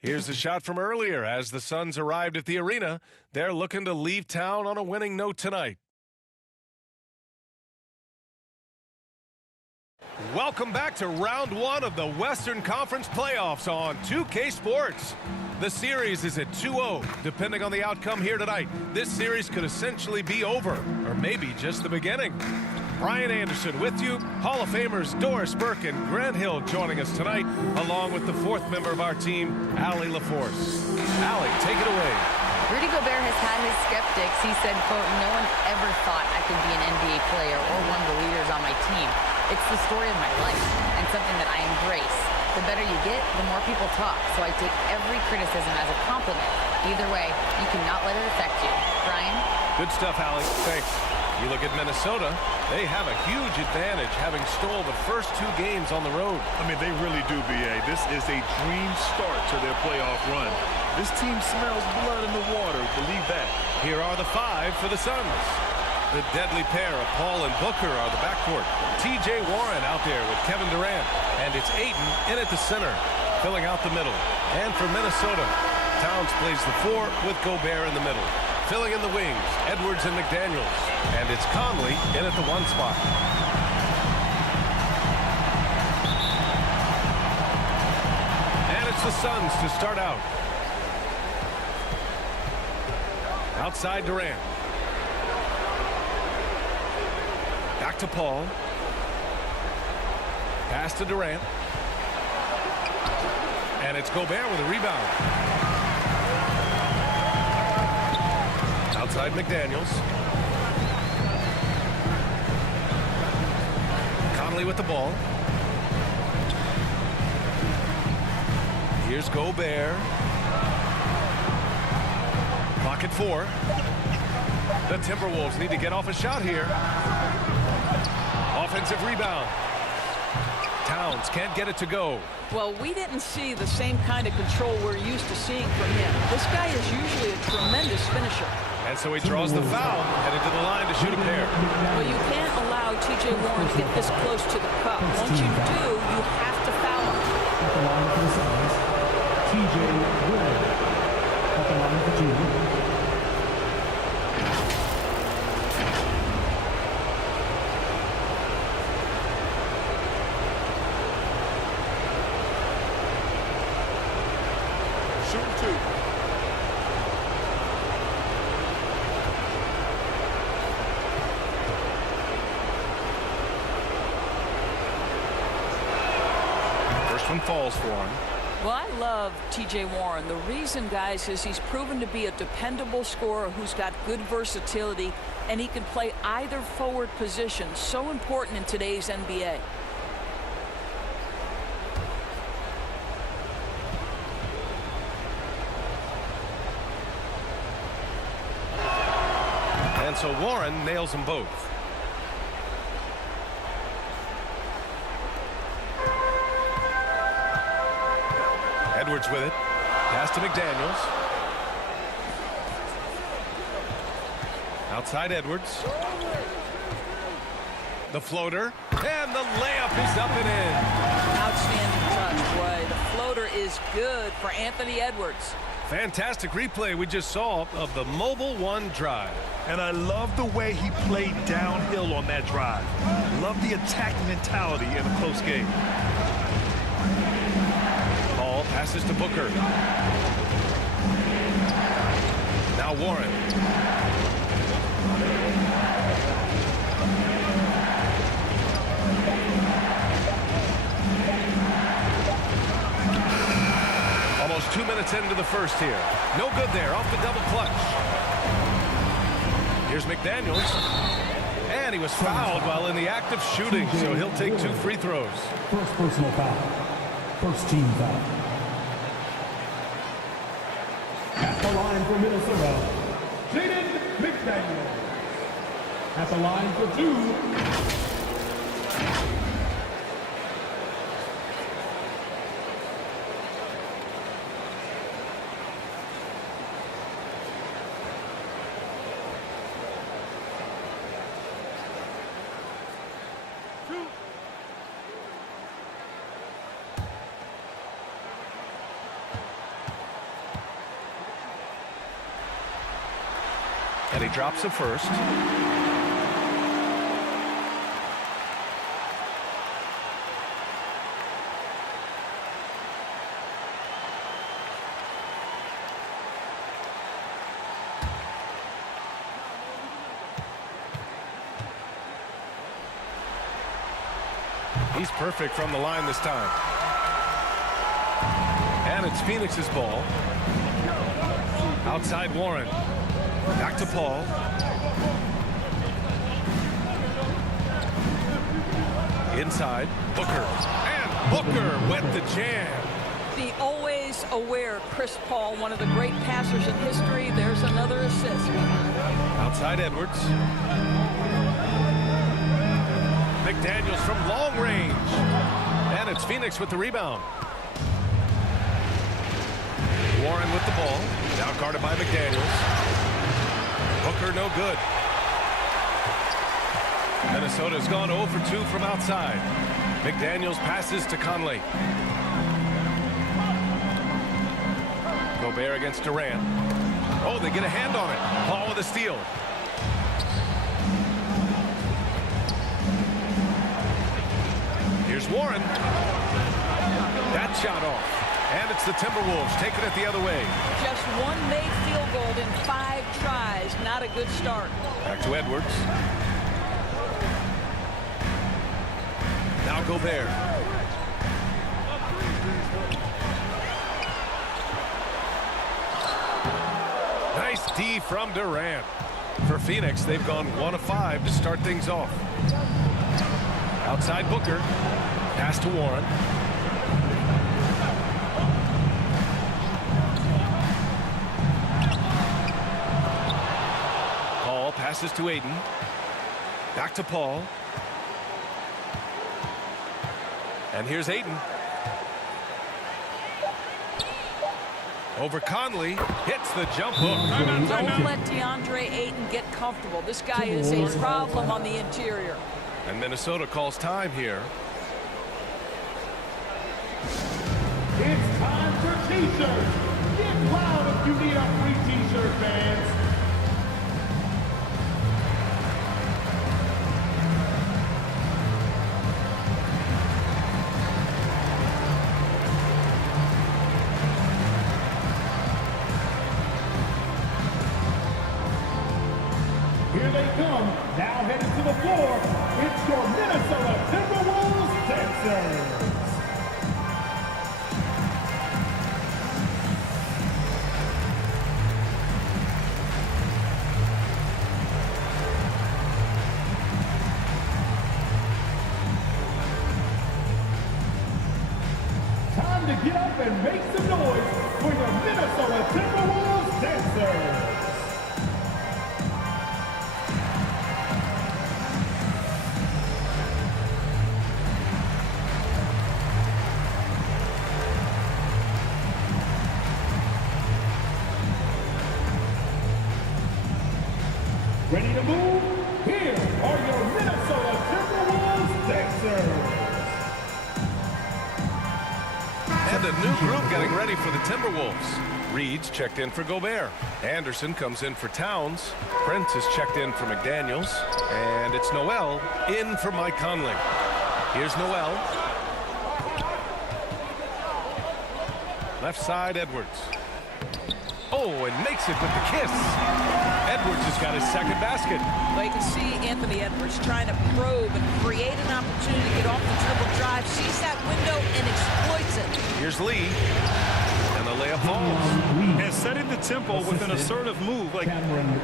Here's a shot from earlier. As the Suns arrived at the arena, they're looking to leave town on a winning note tonight. Welcome back to round one of the Western Conference playoffs on 2K Sports. The series is at 2-0. Depending on the outcome here tonight, this series could essentially be over, or maybe just the beginning. Brian Anderson with you, Hall of Famers Doris Burke and Grant Hill joining us tonight, along with the fourth member of our team, Allie LaForce. Allie, take it away. Rudy Gobert has had his skeptics. He said, quote, "No one ever thought I could be an NBA player or one of the leaders on my team. It's the story of my life and something that I embrace. The better you get, the more people talk, so I take every criticism as a compliment. Either way, you cannot let it affect you." Brian? Good stuff, Allie. Thanks. You look at Minnesota, they have a huge advantage, having stole the first two games on the road. I mean, they really do, B.A. This is a dream start to their playoff run. This team smells blood in the water, believe that. Here are the five for the Suns. The deadly pair of Paul and Booker are the backcourt. T.J. Warren out there with Kevin Durant. And it's Ayton in at the center, filling out the middle. And for Minnesota, Towns plays the four with Gobert in the middle. Filling in the wings, Edwards and McDaniels. And it's Conley in at the one spot. And it's the Suns to start out. Outside Durant. Back to Paul. Pass to Durant. And it's Gobert with a rebound. Outside McDaniels. Conley with the ball. Here's Gobert. Clock at 4. The Timberwolves need to get off a shot here. Offensive rebound. Towns can't get it to go. Well, we didn't see the same kind of control we're used to seeing from him. This guy is usually a tremendous finisher. And so he draws the foul, headed to the line to shoot a pair. Well, you can't allow T.J. Warren to get this close to the cup. Once you do, you have to foul him. At the line for the Suns, T.J. Warren. At the line for two. One falls for him. Well, I love T.J. Warren. The reason, guys, is he's proven to be a dependable scorer who's got good versatility, and he can play either forward position. So important in today's NBA. And so Warren nails them both. Edwards with it. Pass to McDaniels. Outside Edwards. The floater. And the layup is up and in. Outstanding touch, Roy. The floater is good for Anthony Edwards. Fantastic replay we just saw of the Mobile One drive. And I love the way he played downhill on that drive. Love the attack mentality in a close game. Passes to Booker. Now Warren. Almost 2 minutes into the first here. No good there, off the double clutch. Here's McDaniels. And he was fouled while in the act of shooting, so he'll take 2 free throws. First personal foul. First team foul. At the line for Minnesota, Jaden McDaniels. At the line for 2. And he drops the first. He's perfect from the line this time. And it's Phoenix's ball. Outside Warren. Back to Paul. Inside Booker. And Booker with the jam. The always aware Chris Paul, one of the great passers in history. There's another assist. Outside Edwards. McDaniels from long range. And it's Phoenix with the rebound. Warren with the ball. Now guarded by McDaniels. Booker no good. Minnesota's gone 0 for 2 from outside. McDaniels passes to Conley. Gobert against Durant. Oh, they get a hand on it. Paul with a steal. Here's Warren. That shot off. And it's the Timberwolves taking it the other way. Just one made field goal in 5 tries. Not a good start. Back to Edwards. Now Gobert. Nice D from Durant. For Phoenix, they've gone 1 of 5 to start things off. Outside Booker. Pass to Warren. Paul passes to Aiden. Back to Paul. And here's Aiden. Over Conley. Hits the jump hook. Don't let DeAndre Ayton get comfortable. This guy is a problem on the interior. And Minnesota calls time here. It's time for T-shirts. Get loud if you need a free T-shirt, fans. Here they come, now headed to the floor. It's your Minnesota Timberwolves Sixers. Time to get up and make some noise for your Minnesota Timberwolves Sixers. Ready to move? Here are your Minnesota Timberwolves Sixers. And a new group getting ready for the Timberwolves. Reed's checked in for Gobert. Anderson comes in for Towns. Prince is checked in for McDaniels. And it's Noel in for Mike Conley. Here's Noel. Left side, Edwards. Oh, and makes it with the kiss. Edwards has got his second basket. Well, you can see Anthony Edwards trying to probe and create an opportunity to get off the dribble drive, sees that window and exploits it. Here's Lee. And the layup falls. And setting the tempo with an assertive move. Like,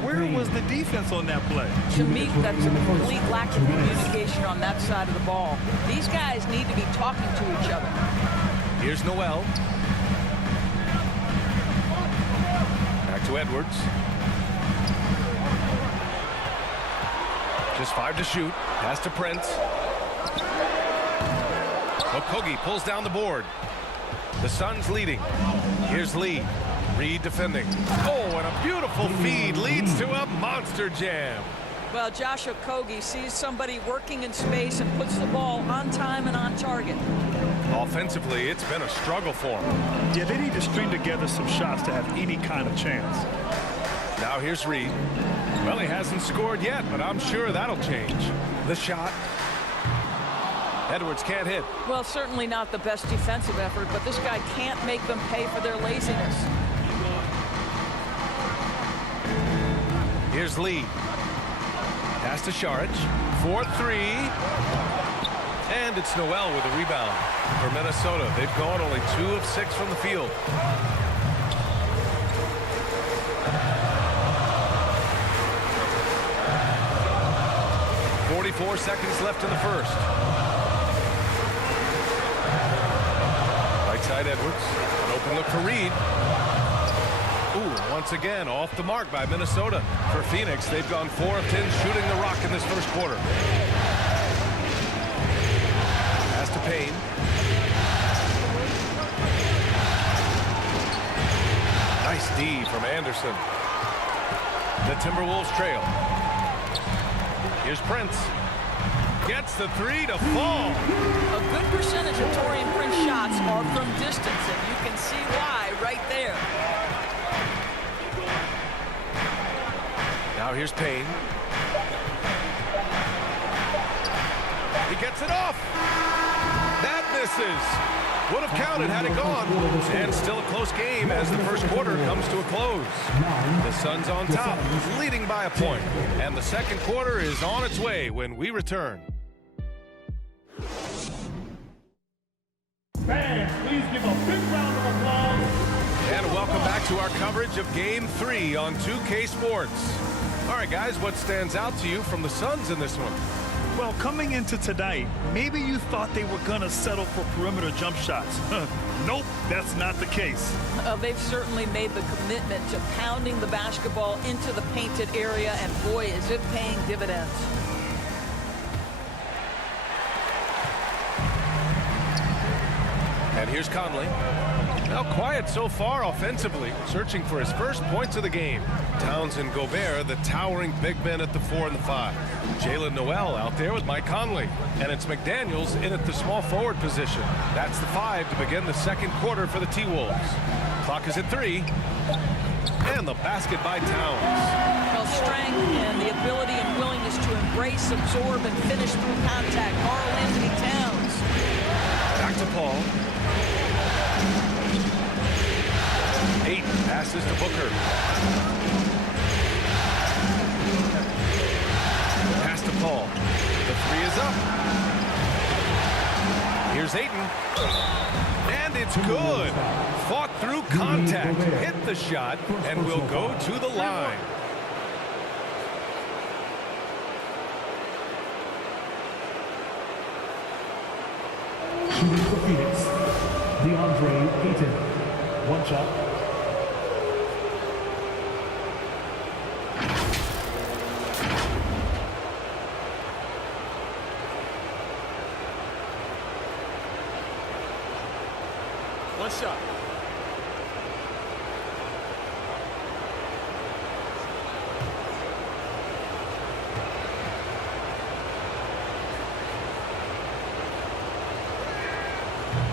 where was the defense on that play? To me, that's a complete lack of communication on that side of the ball. These guys need to be talking to each other. Here's Noel. Back to Edwards. Just 5 to shoot. Pass to Prince. Okogie pulls down the board. The Suns leading. Here's Lee. Reed defending. Oh, and a beautiful feed leads to a monster jam. Well, Josh Okogie sees somebody working in space and puts the ball on time and on target. Offensively, it's been a struggle for him. Yeah, they need to string together some shots to have any kind of chance. Now here's Reed. Well, he hasn't scored yet, but I'm sure that'll change. The shot. Edwards can't hit. Well, certainly not the best defensive effort, but this guy can't make them pay for their laziness. Here's Lee. Pass to Saric. 4-3. And it's Noel with a rebound for Minnesota. They've gone only 2 of 6 from the field. .44 seconds left in the first. Right side Edwards. An open look for Reed. Ooh, once again off the mark by Minnesota. For Phoenix, they've gone 4 of 10 shooting the rock in this first quarter. Pass to Payne. Nice D from Anderson. The Timberwolves trail. Here's Prince. Gets the 3 to fall. A good percentage of Taurean Prince shots are from distance, and you can see why right there. Now here's Payne. He gets it off. That misses. Would have counted had it gone. And still a close game as the first quarter comes to a close. The Suns on top, leading by a point. And the second quarter is on its way when we return. Fans, please give a big round of applause. And welcome back to our coverage of Game 3 on 2K Sports. All right, guys, what stands out to you from the Suns in this one? Well, coming into tonight, maybe you thought they were going to settle for perimeter jump shots. Nope, that's not the case. They've certainly made the commitment to pounding the basketball into the painted area, and boy, is it paying dividends. And here's Conley. Now quiet so far offensively, searching for his first points of the game. Towns and Gobert, the towering big men at the 4 and the 5. Jalen Noel out there with Mike Conley. And it's McDaniels in at the small forward position. That's the 5 to begin the second quarter for the T-Wolves. Clock is at 3. And the basket by Towns. Well, strength and the ability and willingness to embrace, absorb, and finish through contact. Karl Anthony Towns. Back to Paul. 8 passes to Booker. Pass to Paul. The 3 is up. Here's Ayton. And it's good. Fought through contact. Hit the shot and will go to the line. Shooting for Phoenix, DeAndre Ayton. One shot. One shot.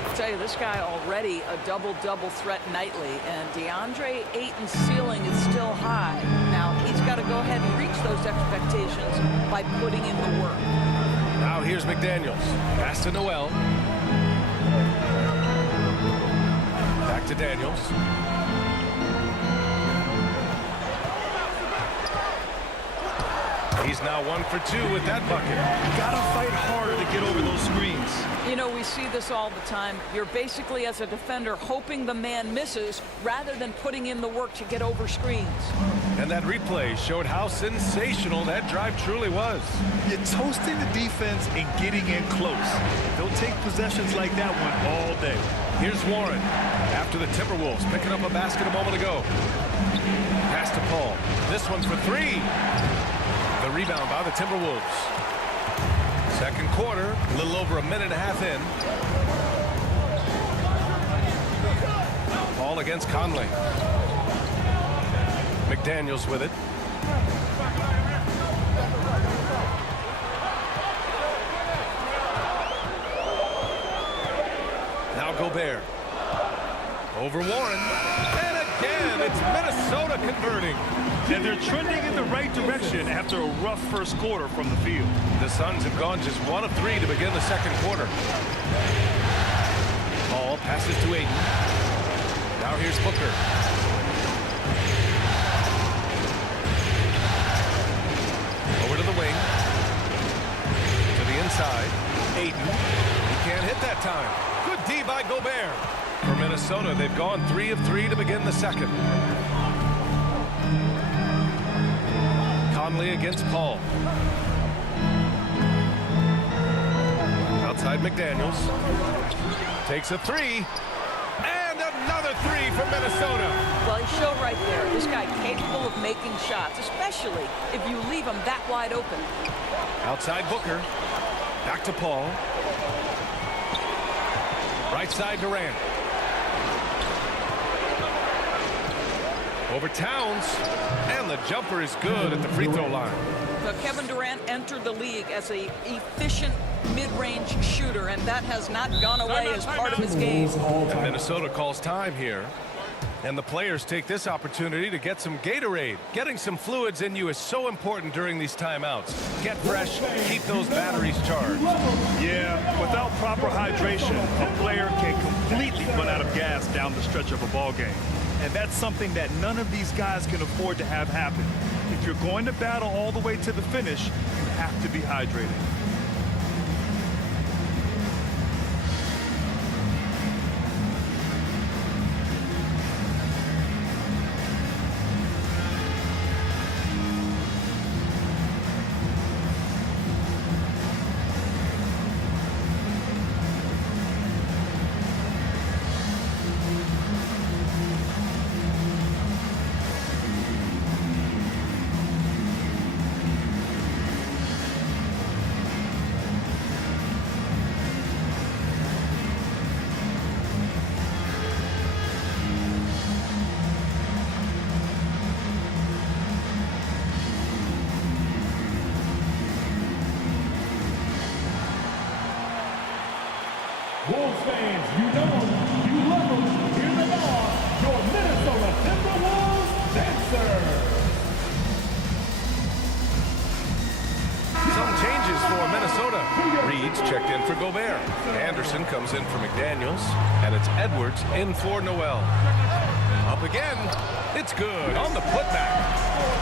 I'll tell you, this guy already a double-double threat nightly, and DeAndre Ayton's ceiling is still high. Now, he's got to go ahead and reach those expectations by putting in the work. Now here's McDaniels. Pass to Noel. Back to Daniels. He's now 1 for 2 with that bucket. Gotta fight harder to get over those screens. You know, we see this all the time. You're basically, as a defender, hoping the man misses rather than putting in the work to get over screens. And that replay showed how sensational that drive truly was. You're toasting the defense and getting in close. They'll take possessions like that one all day. Here's Warren after the Timberwolves picking up a basket a moment ago. Pass to Paul. This one for 3. The rebound by the Timberwolves. Second quarter, a little over a minute and a half in. Paul against Conley. McDaniels with it. Now Gobert. Over Warren. And it again. It's Minnesota converting. And they're trending in the right direction after a rough first quarter from the field. The Suns have gone just 1 of 3 to begin the second quarter. Ball passes to Ayton. Now here's Booker. Over to the wing. To the inside. Ayton. He can't hit that time. Good D by Gobert. For Minnesota, they've gone 3 of 3 to begin the second. Conley against Paul. Outside McDaniels. Takes a 3. And another 3 from Minnesota. Well, he showed right there. This guy capable of making shots, especially if you leave him that wide open. Outside Booker. Back to Paul. Right side Durant. Over Towns. And the jumper is good at the free throw line. Now, Kevin Durant entered the league as an efficient mid-range shooter, and that has not gone away as part of his game. And Minnesota calls time here. And the players take this opportunity to get some Gatorade. Getting some fluids in you is so important during these timeouts. Get fresh, keep those batteries charged. Yeah, without proper hydration, a player can completely run out of gas down the stretch of a ball game. And that's something that none of these guys can afford to have happen. If you're going to battle all the way to the finish, you have to be hydrated. Wolves fans, you know them, you love them. Here they are, your Minnesota Timberwolves dancers. Some changes for Minnesota. Reed's checked in for Gobert. Anderson comes in for McDaniels. And it's Edwards in for Noel. Up again. It's good on the putback.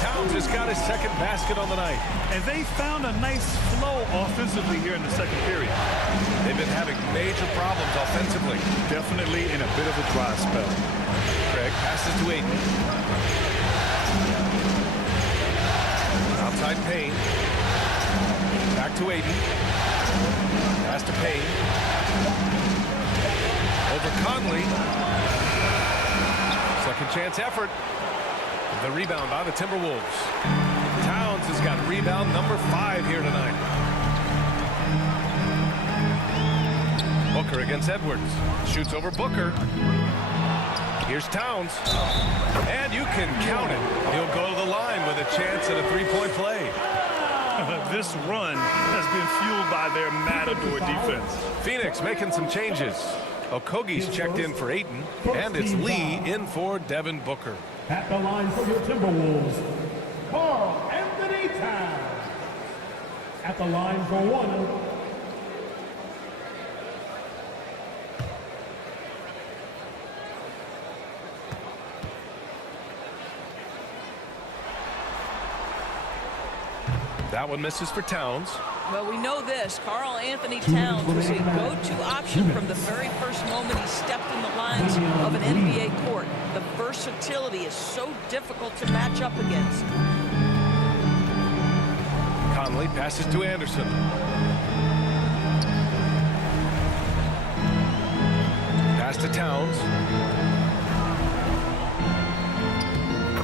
Towns has got his second basket on the night. And they found a nice flow offensively here in the second period. They've been having major problems offensively. Definitely in a bit of a dry spell. Craig passes to Ayton. Outside Payne. Back to Ayton. Pass to Payne. Over Conley. Second chance effort. The rebound by the Timberwolves. Towns has got rebound number 5 here tonight. Booker against Edwards. Shoots over Booker. Here's Towns. And you can count it. He'll go to the line with a chance at a three-point play. This run has been fueled by their matador defense. Phoenix making some changes. Okogie's checked in for Ayton, and it's Lee in for Devin Booker. At the line for your Timberwolves, Carl Anthony Towns. At the line for one. That one misses for Towns. Well, we know this. Carl Anthony Towns was a go-to option from the very first moment he stepped in the lines of an NBA court. The versatility is so difficult to match up against. Conley passes to Anderson. Pass to Towns.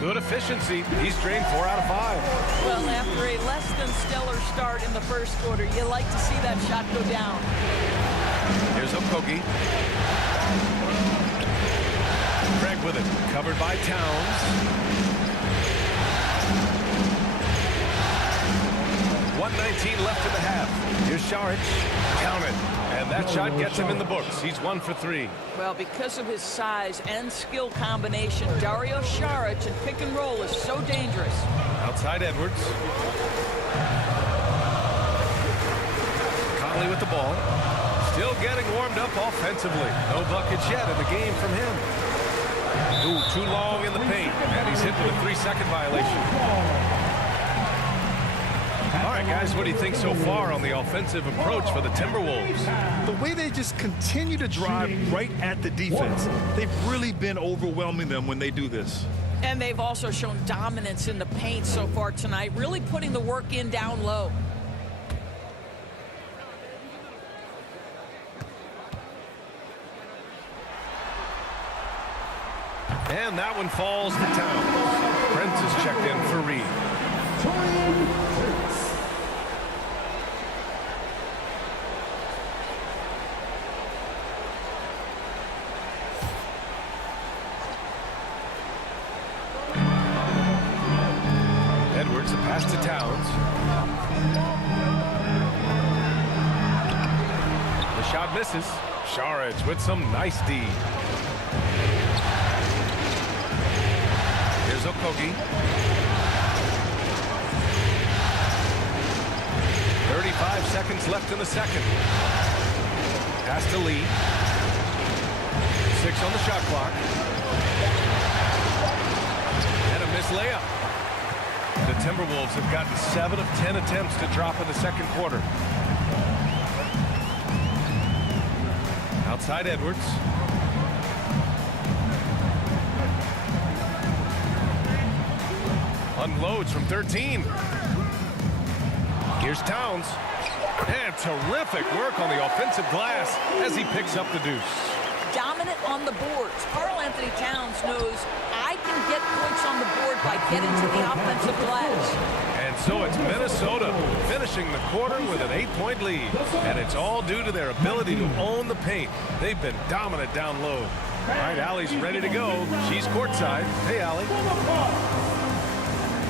Good efficiency. He's drained 4 out of 5. Well, after a less than stellar start in the first quarter, you like to see that shot go down. Here's Okogie. Craig with it. Covered by Towns. 1:19 left in the half. Here's Saric. Count it. And that shot gets him in the books. He's 1 for 3. Well, because of his size and skill combination, Dario Saric in pick and roll is so dangerous. Outside Edwards. Conley with the ball. Still getting warmed up offensively. No buckets yet in the game from him. Ooh, too long in the paint. And he's hit with a 3-second violation. All right, guys, what do you think so far on the offensive approach for the Timberwolves? The way they just continue to drive right at the defense. They've really been overwhelming them when they do this. And they've also shown dominance in the paint so far tonight, really putting the work in down low. And that one falls to Towns. Prince is checked in for Reed. Edwards, a pass to Towns. The shot misses. Saric with some nice D. Here's Okogie. 35 seconds left in the second. Pass to Lee. 6 on the shot clock. And a missed layup. The Timberwolves have gotten 7 of 10 attempts to drop in the second quarter. Outside Edwards. Unloads from 13. Here's Towns. And terrific work on the offensive glass as he picks up the deuce. Dominant on the boards. Karl-Anthony Towns knows I can get points on the board by getting to the offensive glass. And so it's Minnesota finishing the quarter with an 8-point lead. And it's all due to their ability to own the paint. They've been dominant down low. All right, Allie's ready to go. She's courtside. Hey, Allie.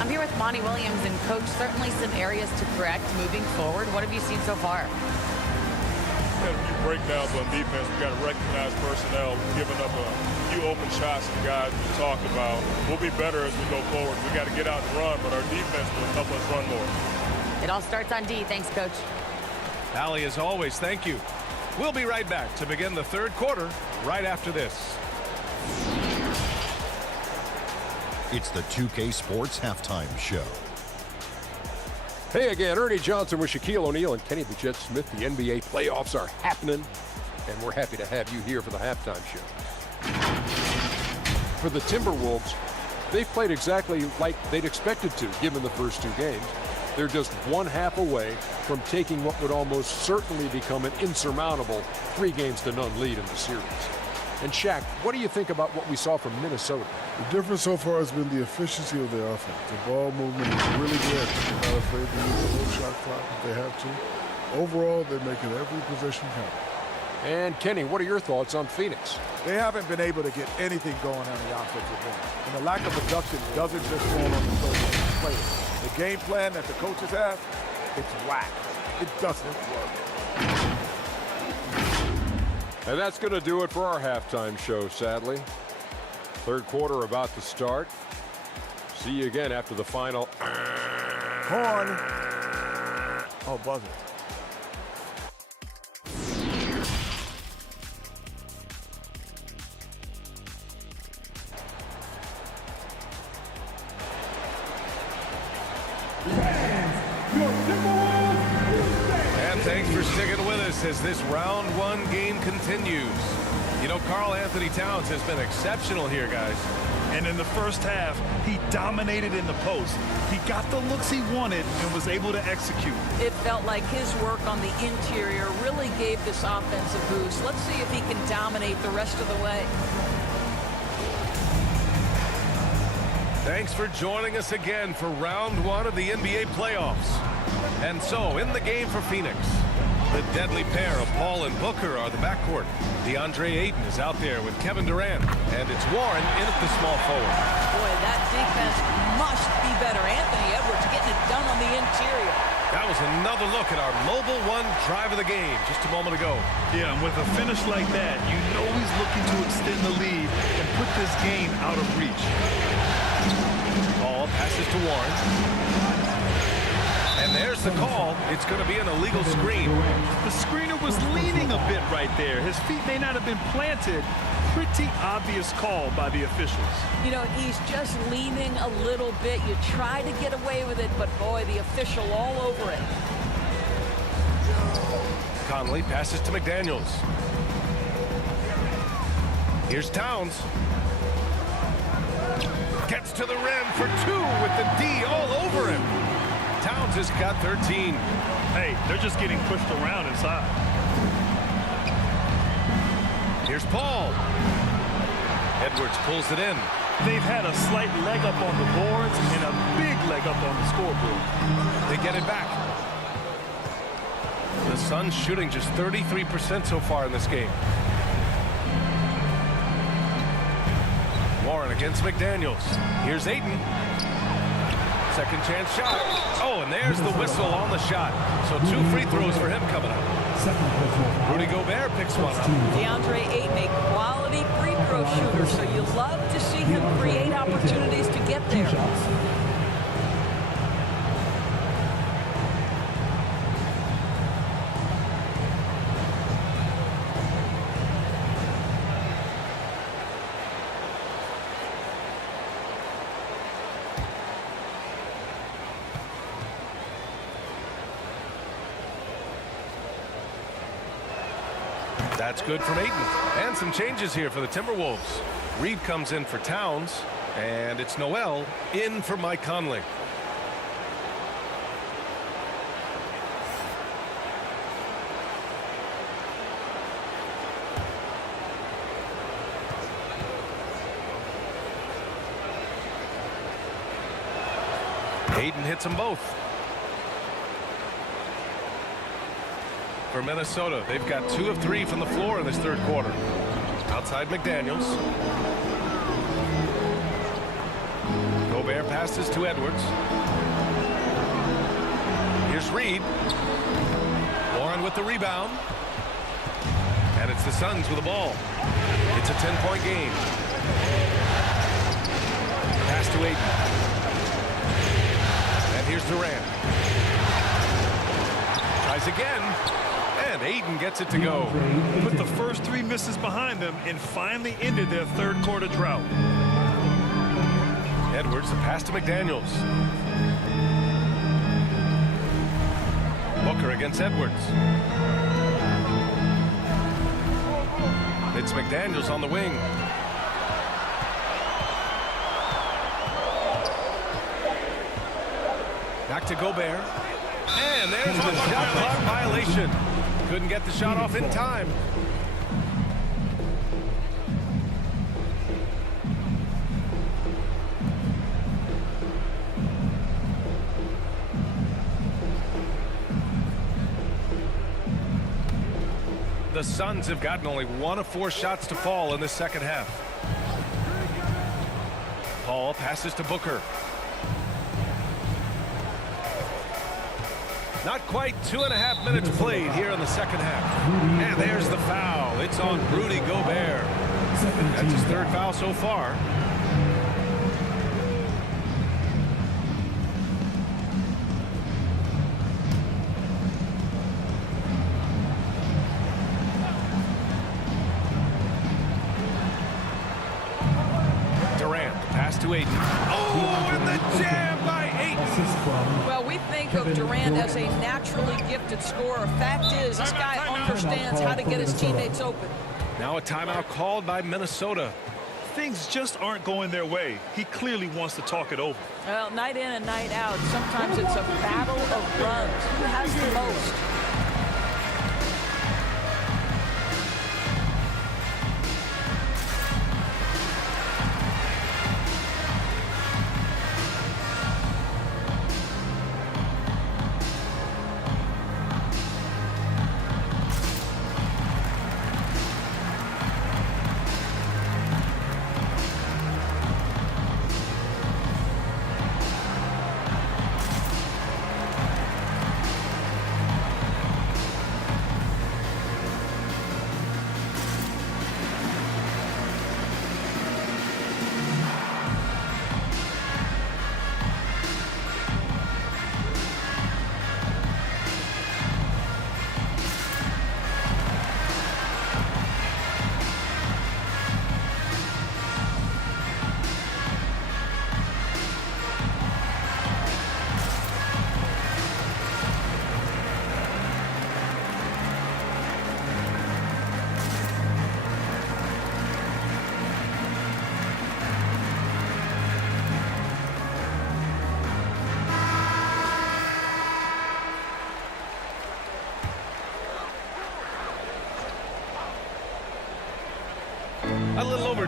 I'm here with Monty Williams, and Coach, certainly some areas to correct moving forward. What have you seen so far? We've got a few breakdowns on defense. We've got to recognize personnel giving up a few open shots to the guys we talked about. We'll be better as we go forward. We've got to get out and run, but our defense will help us run more. It all starts on D. Thanks, Coach. Allie, as always, thank you. We'll be right back to begin the third quarter right after this. It's the 2K Sports Halftime Show. Hey again, Ernie Johnson with Shaquille O'Neal and Kenny the Jet Smith. The NBA playoffs are happening, and we're happy to have you here for the halftime show. For the Timberwolves, they've played exactly like they'd expected to, given the first 2 games. They're just 1/2 away from taking what would almost certainly become an insurmountable 3-0 lead in the series. And Shaq, what do you think about what we saw from Minnesota? The difference so far has been the efficiency of their offense. The ball movement is really good. They're not afraid to use a little shot clock if they have to. Overall, they're making every possession count. And Kenny, what are your thoughts on Phoenix? They haven't been able to get anything going on the offensive end. And the lack of production doesn't just fall on the shoulders of the players. The game plan that the coaches have, it's whack. It doesn't work. And that's going to do it for our halftime show, sadly. Third quarter about to start. See you again after the final. Horn. Oh, buzzer. And thanks for sticking with us as this round 1 game continues. You know, Karl-Anthony Towns has been exceptional here, guys. And in the first half, he dominated in the post. He got the looks he wanted and was able to execute. It felt like his work on the interior really gave this offense a boost. Let's see if he can dominate the rest of the way. Thanks for joining us again for round 1 of the NBA playoffs. And so, in the game for Phoenix, the deadly pair of Paul and Booker are the backcourt. DeAndre Ayton is out there with Kevin Durant, and it's Warren in at the small forward. Boy, that defense must be better. Anthony Edwards getting it done on the interior. That was another look at our Mobile One drive of the game just a moment ago. Yeah, and with a finish like that, you know he's looking to extend the lead and put this game out of reach. Ball passes to Warren. And there's the call. It's going to be an illegal screen. The screener was leaning a bit right there. His feet may not have been planted. Pretty obvious call by the officials. You know, he's just leaning a little bit. You try to get away with it, but boy, the official all over it. Conley passes to McDaniels. Here's Towns. Gets to the rim for two with the D all over him. Towns has got 13. Hey, they're just getting pushed around inside. Here's Paul. Edwards pulls it in. They've had a slight leg up on the boards and a big leg up on the scoreboard. They get it back. The Suns shooting just 33% so far in this game. Warren against McDaniels. Here's Ayton. Second chance shot. Oh, and there's the whistle on the shot. So 2 free throws for him coming up. Rudy Gobert picks one up. DeAndre Ayton, a quality free throw shooter, so you love to see him create opportunities to get there. That's good from Ayton. And some changes here for the Timberwolves. Reed comes in for Towns, and it's Noel in for Mike Conley. Ayton hits them both. For Minnesota, they've got 2 of 3 from the floor in this third quarter. Outside McDaniels. Gobert passes to Edwards. Here's Reed. Warren with the rebound. And it's the Suns with the ball. It's a 10-point game. Pass to Ayton. And here's Durant. Tries again. And Ayton gets it to go. Put the first 3 misses behind them and finally ended their third quarter drought. Edwards, the pass to McDaniels. Booker against Edwards. It's McDaniels on the wing. Back to Gobert. And there's the shot clock violation. Couldn't get the shot off in time. The Suns have gotten only 1 of 4 shots to fall in the second half. Paul passes to Booker. Not quite 2.5 minutes played here in the second half. And there's the foul. It's on Rudy Gobert. That's his 3rd foul so far. Durant, pass to Ayton. Oh, and the jam by Ayton. Well, we think of Durant as a naturally gifted scorer. Fact is, this guy understands how to get his teammates open. Now a timeout called by Minnesota. Things just aren't going their way. He clearly wants to talk it over. Well, night in and night out, sometimes it's a battle of runs. Who has the most?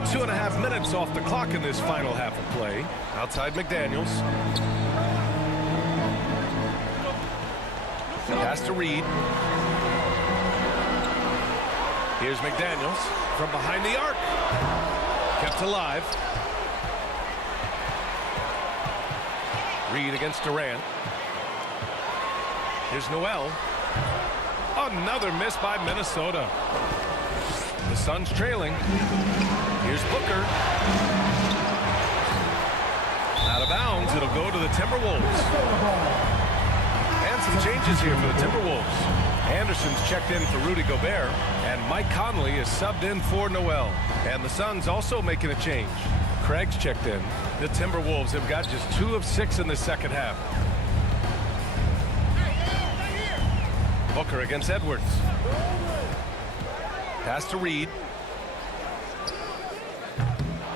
2.5 minutes off the clock in this final half of play. Outside McDaniels. Pass to Reed. Here's McDaniels from behind the arc. Kept alive. Reed against Durant. Here's Noel. Another miss by Minnesota. The Suns trailing. Here's Booker. Out of bounds. It'll go to the Timberwolves. And some changes here for the Timberwolves. Anderson's checked in for Rudy Gobert, and Mike Conley is subbed in for Noel. And the Suns also making a change. Craig's checked in. The Timberwolves have got just 2 of 6 in the second half. Booker against Edwards. Pass to Reed.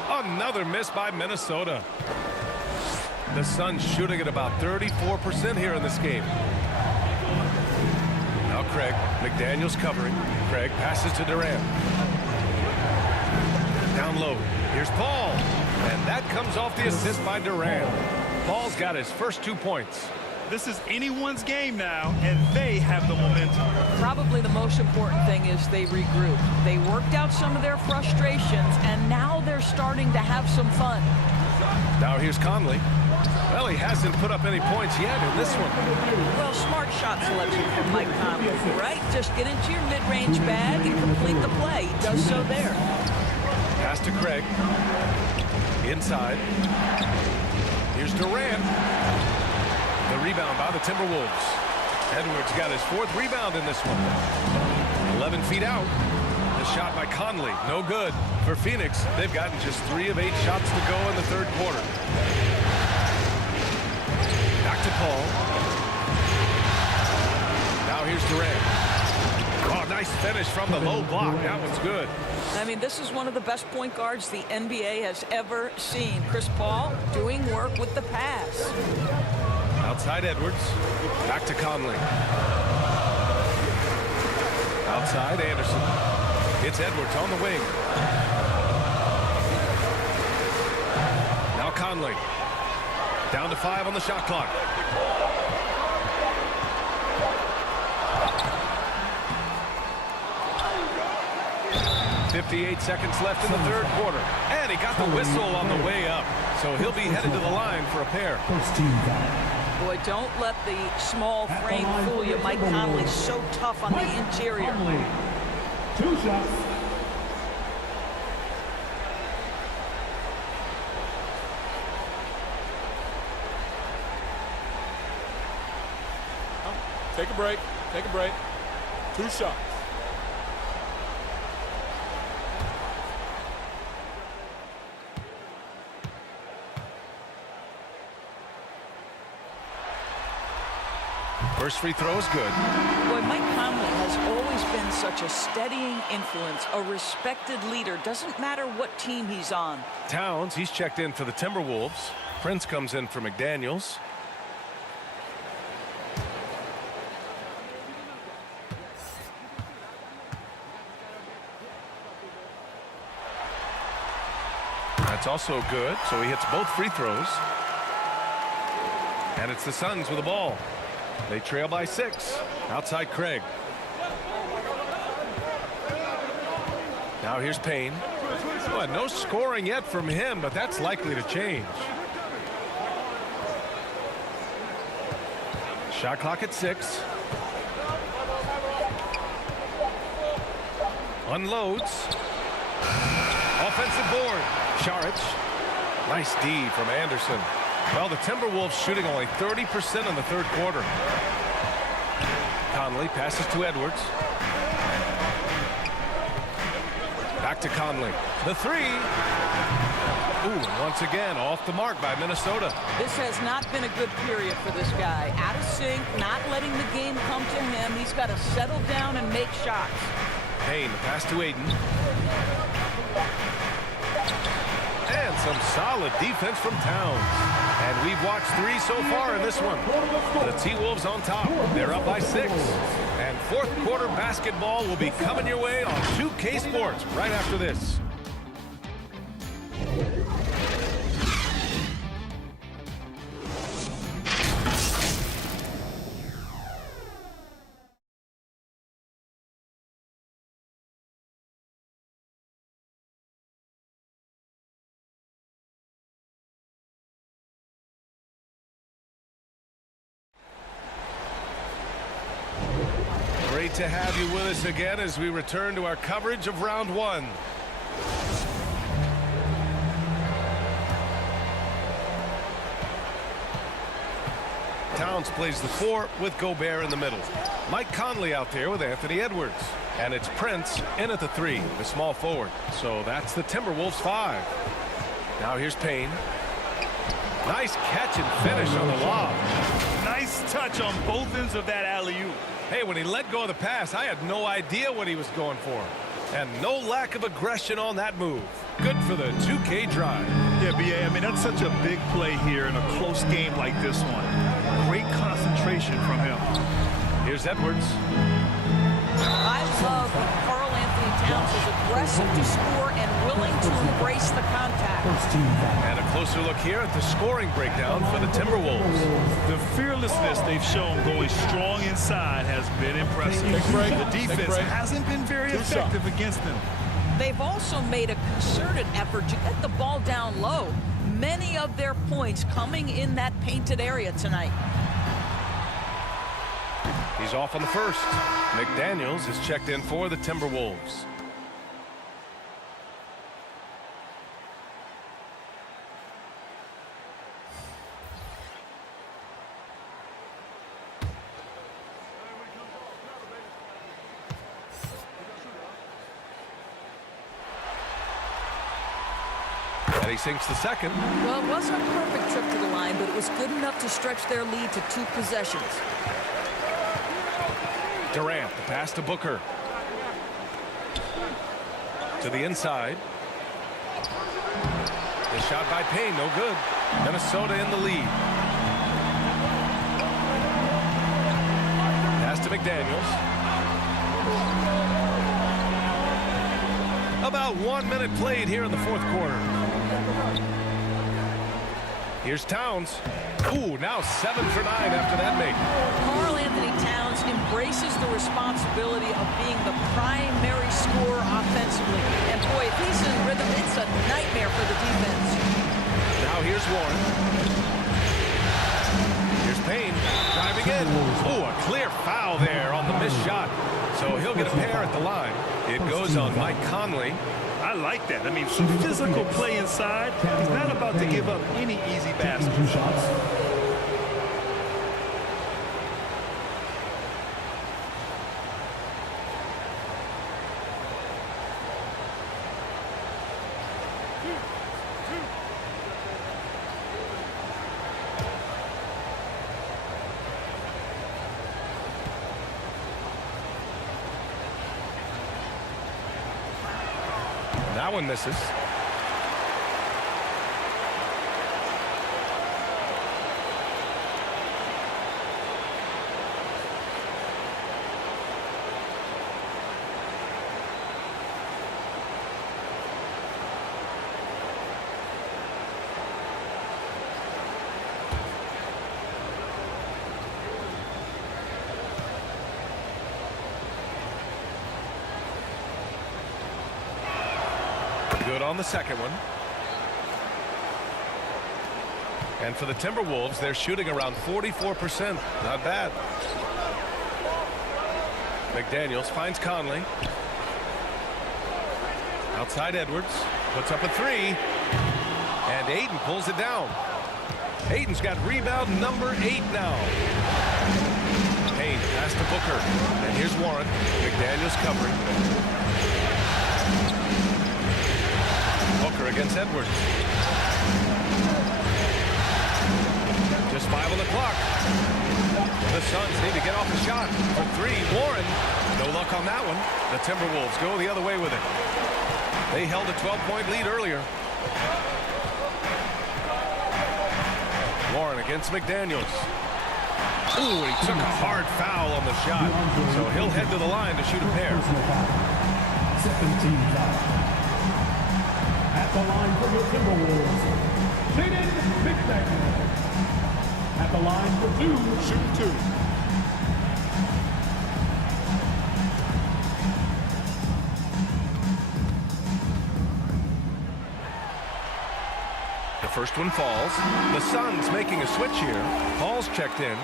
Another miss by Minnesota. The Suns shooting at about 34% here in this game. Now Craig. McDaniels covering. Craig passes to Durant. Down low. Here's Paul. And that comes off the assist by Durant. Paul's got his first 2 points. This is anyone's game now, and they have the momentum. Probably the most important thing is they regrouped. They worked out some of their frustrations, and now they're starting to have some fun. Now here's Conley. Well, he hasn't put up any points yet in this one. Well, smart shot selection from Mike Conley, right? Just get into your mid-range bag and complete the play. He does so there. Pass to Craig. Inside. Here's Durant. The rebound by the Timberwolves. Edwards got his 4th rebound in this one. 11 feet out. The shot by Conley. No good. For Phoenix, they've gotten just 3 of 8 shots to go in the 3rd quarter. Back to Paul. Now here's Durant. Oh, nice finish from the low block. That one's good. I mean, this is one of the best point guards the NBA has ever seen. Chris Paul doing work with the pass. Outside Edwards. Back to Conley. Outside Anderson. It's Edwards on the wing. Now Conley. Down to 5 on the shot clock. .58 seconds left in the 3rd quarter. And he got the whistle on the way up. So he'll be headed to the line for a pair. Boy, don't let the small frame fool you. Mike Conley's so tough on the interior. 2 shots. Take a break. Take a break. 2 shots. First free throw is good. Boy, Mike Conley has always been such a steadying influence, a respected leader. Doesn't matter what team he's on. Towns, he's checked in for the Timberwolves. Prince comes in for McDaniels. That's also good, so he hits both free throws. And it's the Suns with the ball. They trail by 6. Outside Craig. Now here's Payne. Well, no scoring yet from him, but that's likely to change. Shot clock at 6. Unloads. Offensive board. Saric. Nice D from Anderson. Well, the Timberwolves shooting only 30% in the 3rd quarter. Conley passes to Edwards. Back to Conley. The 3. Ooh, once again, off the mark by Minnesota. This has not been a good period for this guy. Out of sync, not letting the game come to him. He's got to settle down and make shots. Payne, pass to Aiden. And some solid defense from Towns. And we've watched 3 so far in this one. The T-Wolves on top. They're up by 6. And 4th quarter basketball will be coming your way on 2K Sports right after this. Great to have you with us again as we return to our coverage of round one. Towns plays the 4 with Gobert in the middle. Mike Conley out there with Anthony Edwards. And it's Prince in at the 3, the small forward. So that's the Timberwolves 5. Now here's Payne. Nice catch and finish on the lob. Nice touch on both ends of that alley-oop. Hey, when he let go of the pass, I had no idea what he was going for. And no lack of aggression on that move. Good for the 2K drive. Yeah, B.A., I mean, that's such a big play here in a close game like this one. Great concentration from him. Here's Edwards. I love when Karl Anthony Towns is aggressive to score and willing to embrace the contact. And a closer look here at the scoring breakdown for the Timberwolves. The fearlessness they've shown going strong inside has been impressive. The defense hasn't been very effective against them. They've also made a concerted effort to get the ball down low. Many of their points coming in that painted area tonight. He's off on the first. McDaniels is checked in for the Timberwolves. And he sinks the second. Well, it wasn't a perfect trip to the line, but it was good enough to stretch their lead to 2 possessions. Durant, the pass to Booker. To the inside. The shot by Payne, no good. Minnesota in the lead. Pass to McDaniels. About 1 minute played here in the fourth quarter. Here's Towns. Ooh, now 7 for 9 after that make. Karl Anthony Towns embraces the responsibility of being the primary scorer offensively. And boy, if he's in rhythm, it's a nightmare for the defense. Now here's Warren. Here's Payne driving in. Ooh, a clear foul there on the missed shot. So he'll get a pair at the line. It goes on Mike Conley. I like that. I mean, some physical play inside. He's not about to give up any easy baskets. 2 shots. That one misses. Good on the second one. And for the Timberwolves, they're shooting around 44%. Not bad. McDaniels finds Conley. Outside Edwards. Puts up a 3. And Ayton pulls it down. Ayton's got rebound number 8 now. Payne pass to Booker. And here's Warren. McDaniels covering. Booker against Edwards. Just 5 on the clock. The Suns need to get off the shot for 3. Warren, no luck on that one. The Timberwolves go the other way with it. They held a 12-point lead earlier. Warren against McDaniels. Ooh, he took a hard foul on the shot. So he'll head to the line to shoot a pair. 17 foul. At the line for your Timberwolves, McDaniels. At the line for 2, shoot 2. The first one falls. The Suns making a switch here. Paul's checked in.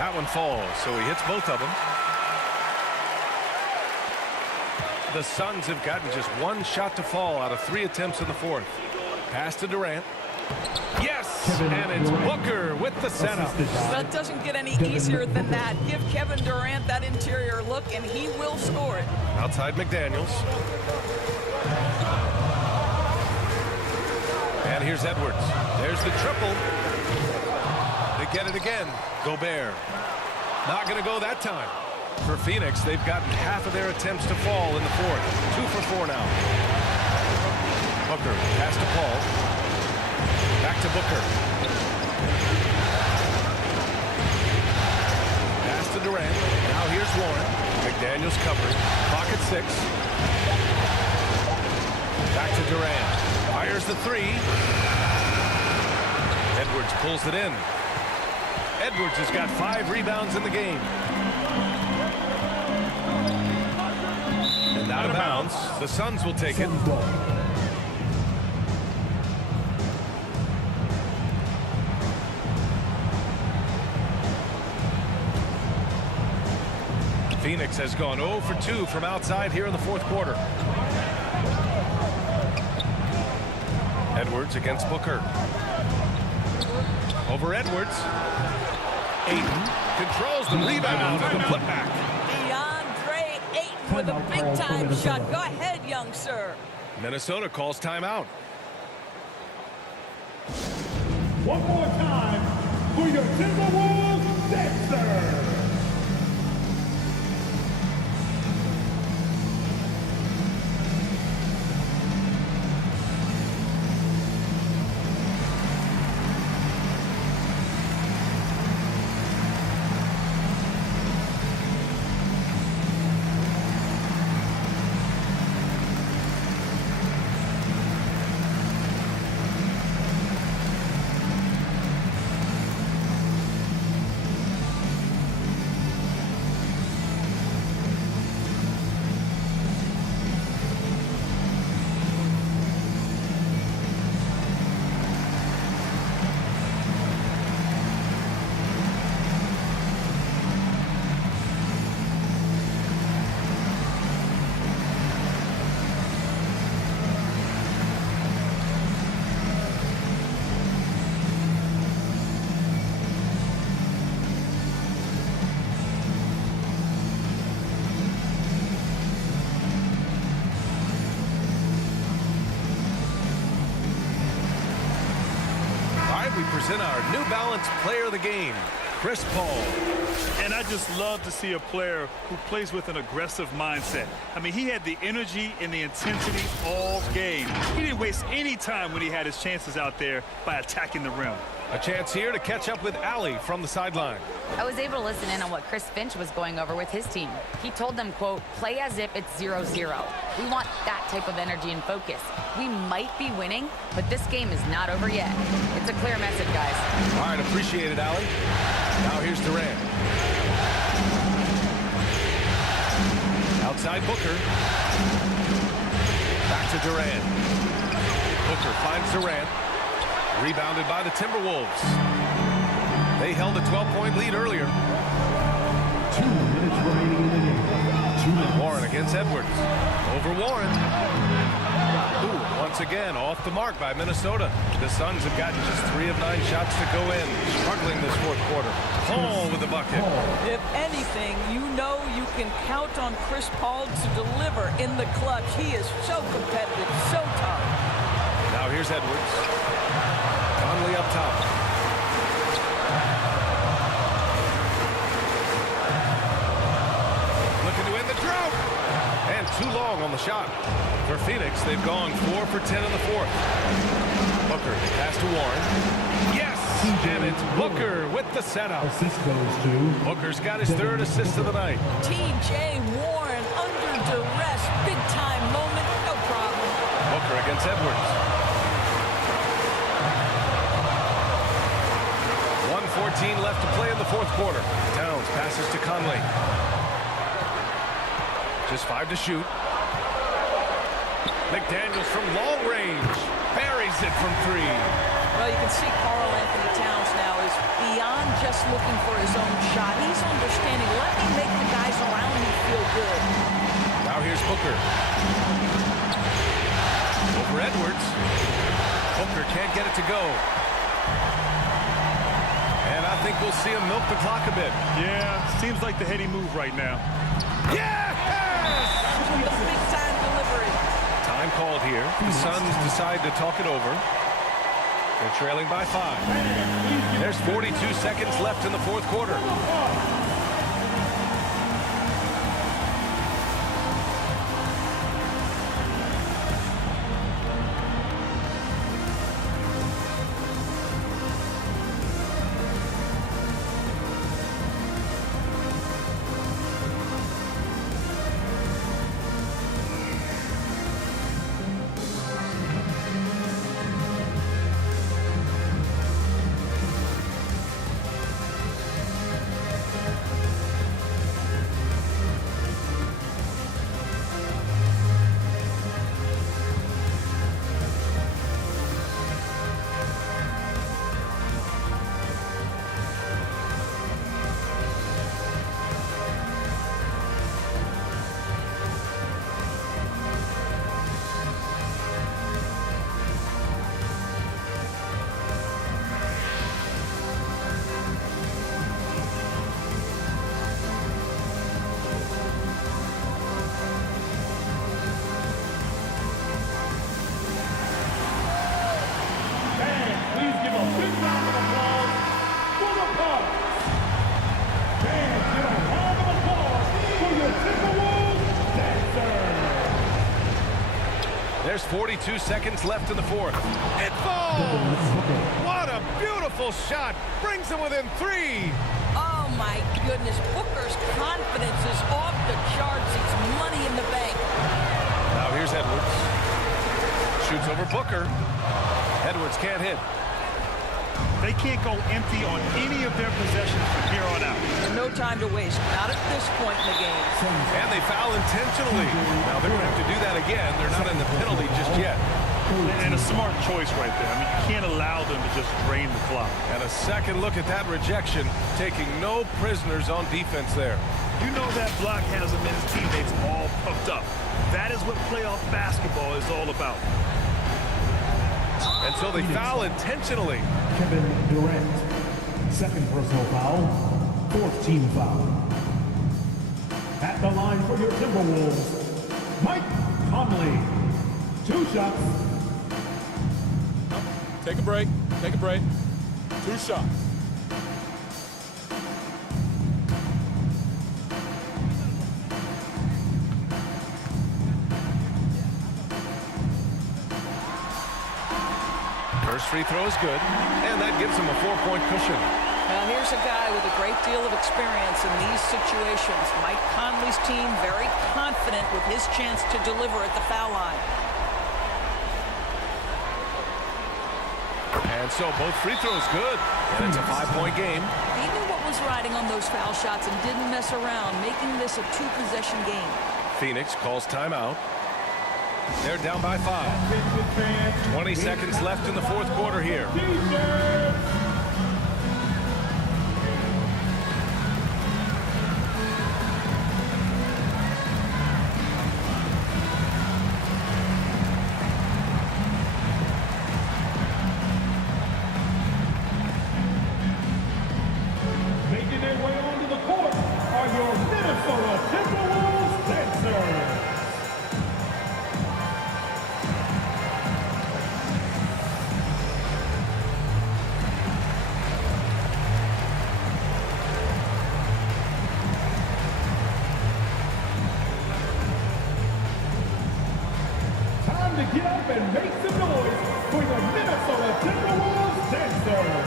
That one falls, so he hits both of them. The Suns have gotten just one shot to fall out of 3 attempts in the fourth. Pass to Durant. Yes, and it's Booker with the setup. That doesn't get any easier than that. Give Kevin Durant that interior look, and he will score it. Outside McDaniels. And here's Edwards. There's the triple. They get it again. Gobert. Not going to go that time. For Phoenix, they've gotten half of their attempts to fall in the fourth. 2 for 4 now. Booker, pass to Paul. Back to Booker. Pass to Durant. Now here's Warren. McDaniels covering. Clock at 6. Back to Durant. Fires the 3. Edwards pulls it in. Edwards has got 5 rebounds in the game. And out of bounds. The Suns will take it. Phoenix has gone 0 for 2 from outside here in the fourth quarter. Edwards against Booker. Over Edwards. Ayton controls the rebound and the putback. DeAndre Ayton with a big-time shot. Go ahead, young sir. Minnesota calls timeout. One more time for your Timberwolves, Dexter. We present our New Balance Player of the Game, Chris Paul. And I just love to see a player who plays with an aggressive mindset. I mean, he had the energy and the intensity all game. He didn't waste any time when he had his chances out there by attacking the rim. A chance here to catch up with Allie from the sideline. I was able to listen in on what Chris Finch was going over with his team. He told them, quote, play as if it's 0-0. We want that type of energy and focus. We might be winning, but this game is not over yet. It's a clear message, guys. All right, appreciate it, Allie. Now here's Durant. Outside Booker. Back to Durant. Booker finds Durant. Rebounded by the Timberwolves. They held a 12-point lead earlier. 2 minutes remaining in the game. Warren against Edwards. Over Warren. Ooh, once again, off the mark by Minnesota. The Suns have gotten just 3 of 9 shots to go in. Struggling this fourth quarter. Paul with the bucket. If anything, you know you can count on Chris Paul to deliver in the clutch. He is so competitive, so tough. Now here's Edwards. Conley up top. Looking to end the drought. And too long on the shot. For Phoenix, they've gone 4 for 10 in the fourth. Booker, pass to Warren. Yes! And it's Booker with the setup. Assist goes to Booker's got his 3rd assist of the night. T.J. Warren under duress. Big-time moment, no problem. Booker against Edwards. 1:14 left to play in the fourth quarter. Towns passes to Conley. Just 5 to shoot. McDaniels from long range. Buries it from 3. Well, you can see Karl Anthony Towns now is beyond just looking for his own shot. He's understanding, let me make the guys around me feel good. Now here's Booker. Over Edwards. Booker can't get it to go. And I think we'll see him milk the clock a bit. Yeah, seems like the heady move right now. Yes! The big-time delivery. Time called here. The Suns decide to talk it over. They're trailing by 5. There's 42 seconds left in the fourth quarter. There's 42 seconds left in the fourth. It falls! What a beautiful shot! Brings them within 3. Oh, my goodness. Booker's confidence is off the charts. It's money in the bank. Now here's Edwards. Shoots over Booker. Edwards can't hit. They can't go empty on any of their possessions from here on out. And no time to waste. Not at this point in the game. And they foul intentionally. Now they're going to have to do that again. They're not in the penalty just yet. And a smart choice right there. I mean, you can't allow them to just drain the clock. And a second look at that rejection, taking no prisoners on defense there. You know that block has him and his teammates all pumped up. That is what playoff basketball is all about. And so they foul intentionally. Kevin Durant, second personal foul, 4th team foul. At the line for your Timberwolves, Mike Conley. 2 shots. Take a break. Take a break. 2 shots. First free throw is good, and that gives him a 4-point cushion. Now here's a guy with a great deal of experience in these situations. Mike Conley's team very confident with his chance to deliver at the foul line. And so both free throws good, and it's a 5-point game. He knew what was riding on those foul shots and didn't mess around, making this a 2-possession game. Phoenix calls timeout. They're down by 5. 20 seconds left in the fourth quarter here. Making their way onto the court are your Minnesota Timberwolves dancers. Time to get up and make some noise for the Minnesota Timberwolves dancers.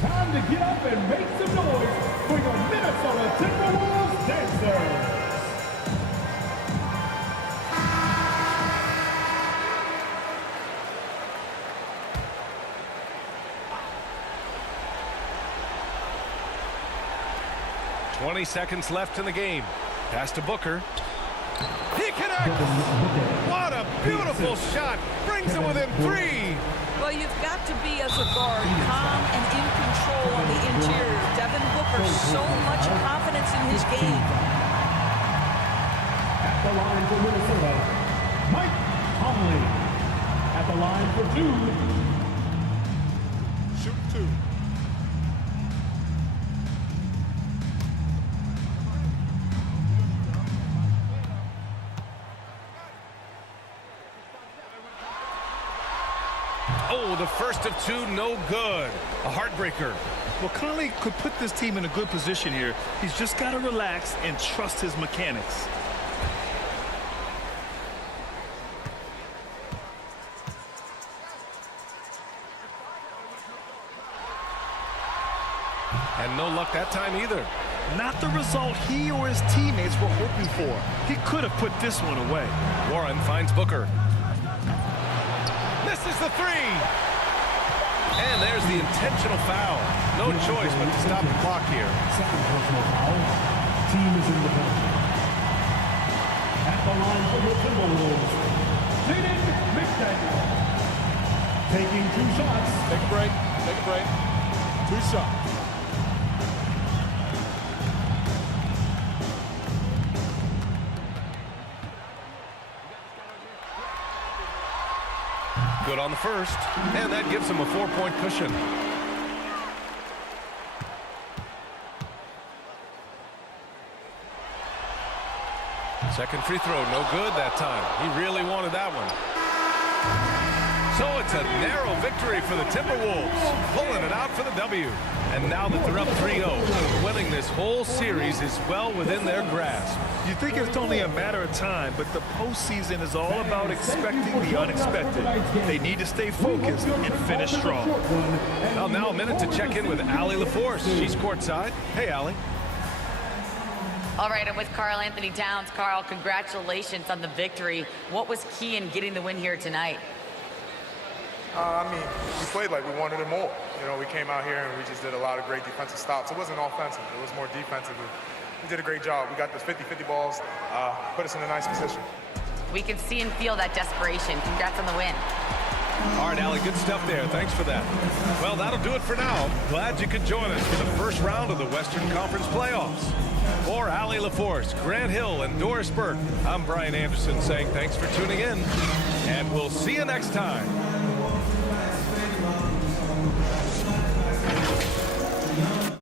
Time to get up and make some noise for your Minnesota Timberwolves dancers. 20 seconds left in the game. Pass to Booker. He connects! What a beautiful shot! Brings it within 3. Well, you've got to be, as a guard, calm and in control on the interior. Devin Booker, so much confidence in his game. At the line for Minnesota, Mike Conley. At the line for 2. Shoot 2. Oh, the first of 2, no good. A heartbreaker. Well, Conley could put this team in a good position here. He's just got to relax and trust his mechanics. And no luck that time either. Not the result he or his teammates were hoping for. He could have put this one away. Warren finds Booker. Misses the 3. And there's the intentional foul. No choice but to stop the clock here. Second personal foul. Team is in the penalty. At the line for the Timberwolves, Jaden McDaniel. Taking 2 shots. Take a break. Take a break. 2 shots. Good on the first, and that gives him a 4-point cushion. Second free throw, no good that time. He really wanted that one. So it's a narrow victory for the Timberwolves, pulling it out for the W. And now that they're up 3-0, winning this whole series is well within their grasp. You think it's only a matter of time, but the postseason is all about expecting the unexpected. They need to stay focused and finish strong. Well, now a minute to check in with Allie LaForce. She's courtside. Hey, Allie. All right, I'm with Karl Anthony Towns. Karl, congratulations on the victory. What was key in getting the win here tonight? We played like we wanted it more. You know, we came out here and we just did a lot of great defensive stops. It wasn't offensive. It was more defensive. We did a great job. We got those 50-50 balls, put us in a nice position. We can see and feel that desperation. Congrats on the win. All right, Allie, good stuff there. Thanks for that. Well, that'll do it for now. Glad you could join us for the first round of the Western Conference playoffs. For Allie LaForce, Grant Hill, and Doris Burke, I'm Brian Anderson saying thanks for tuning in, and we'll see you next time.